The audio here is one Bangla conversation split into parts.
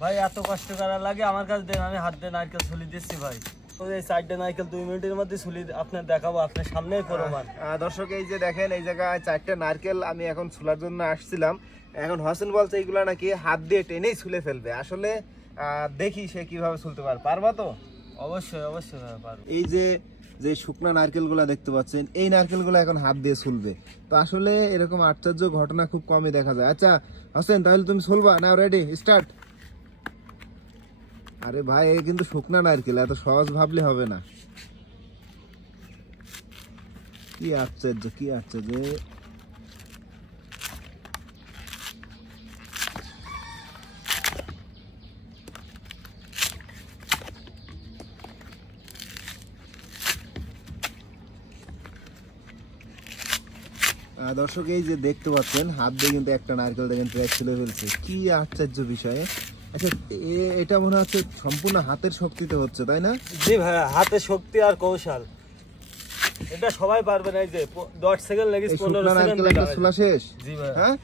ভাই এত কষ্ট করা লাগে আমার কাছে দেন, আমি হাত দিয়ে নারকেল ছুলি দিচ্ছি ভাই। এই 4টে নারকেল 2 মিনিটের মধ্যে ছুলি আপনার দেখাবো, আপনার সামনেই প্রমাণ। দর্শক এই যে দেখেন এই জায়গায় 4টে নারকেল আমি এখন ছুলার জন্য আসছিলাম। এখন হোসেন বলছে এইগুলা নাকি হাত দিয়ে টেনেই ছুলে ফেলবে। আসলে দেখি সে কিভাবে ছুলতে পারবা তো? অবশ্যই অবশ্যই পারবো। এই যে যে শুকনা নারকেলগুলা দেখতে পাচ্ছেন, এই নারকেলগুলো এখন হাত দিয়ে ছুলবে। তো আসলে এরকম আশ্চর্য ঘটনা খুব কমই দেখা যায়। আচ্ছা হোসেন, তাহলে তুমি ছুলবা না? Ready, start. আরে ভাই, এই কিন্তু শুকনা নারকেল, এত সহজ ভাবলে হবে না। কি আশ্চর্য, কি আশ্চর্য। দর্শক এই যে দেখতে পাচ্ছেন হাত দিয়ে কিন্তু একটা নারকেল দেখেন ট্র্যাক ছুলে ফেলছে। কি আশ্চর্য বিষয়। আচ্ছা এটা মনে হচ্ছে সম্পূর্ণ হাতের শক্তিতে হচ্ছে, তাই না? জি ভাই, হাতে শক্তি আর কৌশল, এটা সবাই পারবে না। এই যে 10 সেকেন্ড লাগে, 15 সেকেন্ড একটা ছুলা শেষ। জি ভাই। হ্যাঁ,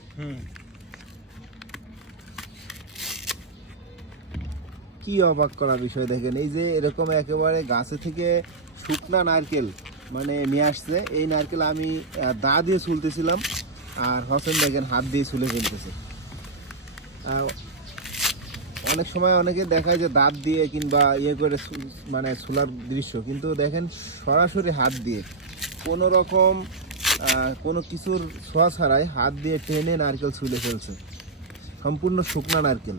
কি অবাক করা বিষয়। দেখেন এই যে এরকম একেবারে গাছে থেকে শুকনা নারকেল মানে নিয়ে আসছে। এই নারকেল আমি দা দিয়ে ছুলতেছিলাম, আর হোসেন দেখেন হাত দিয়ে ছুলে ফেলতেছে। অনেক সময় অনেকে দেখায় যে দাঁত দিয়ে কিংবা ইয়ে করে মানে ছুলার দৃশ্য, কিন্তু দেখেন সরাসরি হাত দিয়ে কোনো রকম কোনো কিছুর ছোঁয়া ছাড়াই হাত দিয়ে টেনে নারকেল ছুলে ফেলছে, সম্পূর্ণ শুকনা নারকেল।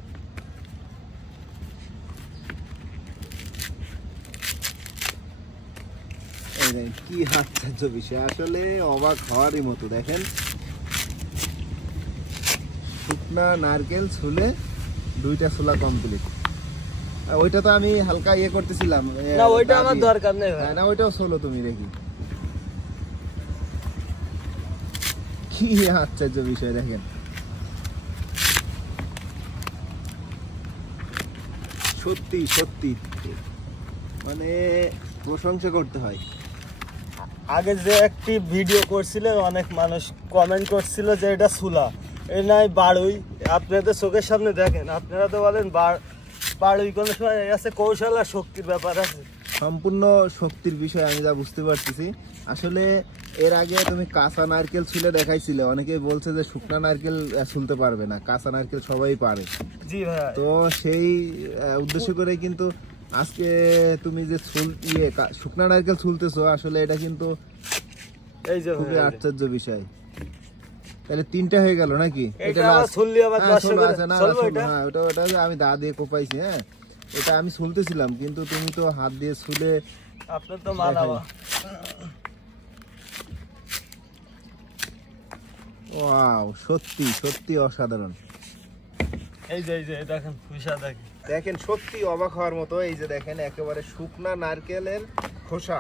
কি আশ্চর্য বিষয়, আসলে অবাক হওয়ারই মতো। দেখেন শুকনা নারকেল ছুলে 2টা ছুলা কমপ্লিট। ওইটা তো আমি হালকা ইয়ে করতেছিলাম না, ওইটা আমার দরকার নেই ভাই। না, ওইটাও ছুলো তুমি, দেখি কি আশ্চর্য বিষয়। দেখেন সত্যি সত্যি মানে প্রশংসা করতে হয়। আগে যে একটি ভিডিও করছিলেন, অনেক মানুষ কমেন্ট করছিল যে এটা ছুলা, এই নাই বাড়ুই। আপনাদের চোখের সামনে দেখেন, আপনারা তো বলেন বাড়ুই, কোনো সময় আছে কৌশল আর শক্তির ব্যাপার আছে। সম্পূর্ণ শক্তির বিষয় আমি যা বুঝতে পারতেছি। আসলে এর আগে তুমি কাঁচা নারকেল ছুলে দেখাইছিলে, অনেকেই বলছে যে শুকনা নারকেল ছুলতে পারবে না, কাঁচা নারকেল সবাই পারে। জি ভাই। তো সেই উদ্দেশ্য করে কিন্তু আজকে তুমি যে শুকনা নারকেল ছুলতেছো, আসলে এটা কিন্তু এই যে খুবই আশ্চর্য বিষয়। তাহলে 3টা হয়ে গেল নাকি? এটা ছুললি আবার হ্যাঁ, ওটা আমি দা দিয়ে কোপাইছি। হ্যাঁ, এটা আমি ছুলতেছিলাম, কিন্তু তুমি তো হাত দিয়ে ছুলে আপনার তো মানাবা। ওয়াও, সত্যি সত্যি অসাধারণ। এই যে দেখেন খোসা, দেখেন সত্যি অবাক হওয়ার মতো। এই যে দেখেন একেবারে শুকনা নারকেলের খোসা,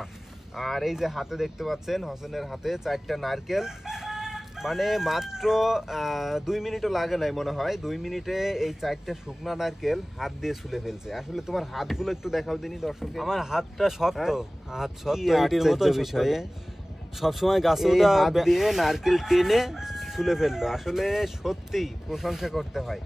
আর এই যে হাতে দেখতে পাচ্ছেন হোসেনের হাতে 4টা নারকেল, মানে মাত্র 2 মিনিটও লাগে নাই মনে হয়। 2 মিনিটে এই 4টা শুকনা নারকেল হাত দিয়ে ছুলে ফেলছে। আসলে তোমার হাতগুলো একটু দেখাও দিনি দর্শককে। আমার হাতটা শক্ত, হাত শক্ত, এটির মতো বিষয়ে সব সময় গাছে হাত দিয়ে নারকেল টেনে ছুলে ফেললো। আসলে সত্যি প্রশংসা করতে হয়।